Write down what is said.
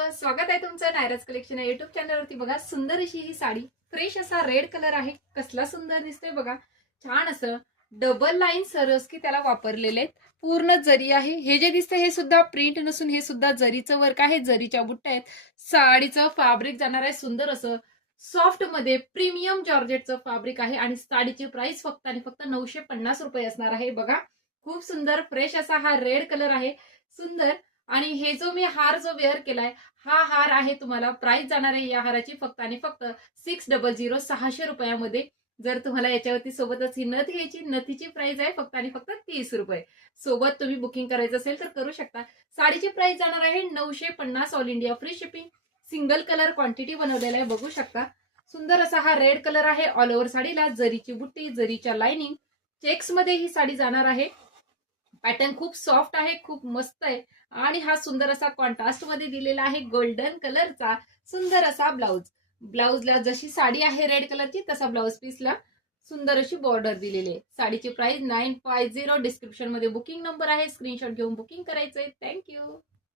Hello, स्वागत आहे तुमचं नायराज कलेक्शन या युट्यूब चॅनलवरती। बघा सुंदर अशी ही साडी, फ्रेश असा रेड कलर आहे, कसला सुंदर दिसतोय बघा। छान असं डबल लाईन सरस्की त्याला वापरलेले आहेत, पूर्ण जरी आहे। हे जे दिसतंय हे सुद्धा प्रिंट नसून हे सुद्धा जरीचं वर्क आहे, जरीच्या बुट्ट्या आहेत। साडीचं फॅब्रिक जाणार आहे सुंदर असं सॉफ्ट मध्ये, प्रीमियम जॉर्जेटचं फॅब्रिक आहे आणि साडीची प्राइस फक्त आणि फक्त 950 रुपये असणार आहे। बघा खूप सुंदर फ्रेश असा हा रेड कलर आहे, सुंदर। आणि हे जो मी हार जो वेअर केलाय, हा हार आहे तुम्हाला प्राइस जाणार आहे या हाराची फक्त आणि फक्त 600 600 रुपयामध्ये। जर तुम्हाला याच्यावरती सोबतच ही नथ घ्यायची, नथीची प्राइस आहे फक्त आणि फक्त 30 रुपये। सोबत तुम्ही बुकिंग करायचं असेल तर करू शकता। साडीची प्राइस जाणार आहे 950, all India free shipping. Single colour quantity बनवलेला आहे, बघू शकता। सुंदर असा हा रेड कलर आहे, ऑल ओव्हर साडीला जरीची बुट्टी, जरीच्या लाइनिंग, चेक्स मध्ये ही साडी जाणार आहे। पॅटर्न खूप सॉफ्ट आहे, खूप मस्त आहे। आणि हा सुंदर असा कॉन्ट्रास्ट मध्ये दिलेला आहे गोल्डन कलरचा सुंदर असा ब्लाउज। ब्लाउजला जशी साडी आहे रेड कलरची तसा ब्लाउज पीसला सुंदर अशी बॉर्डर दिलेली आहे। साडीची प्राइस 950। डिस्क्रिप्शन मध्ये बुकिंग नंबर आहे, स्क्रीनशॉट घेऊन बुकिंग करायचंय। थँक्यू।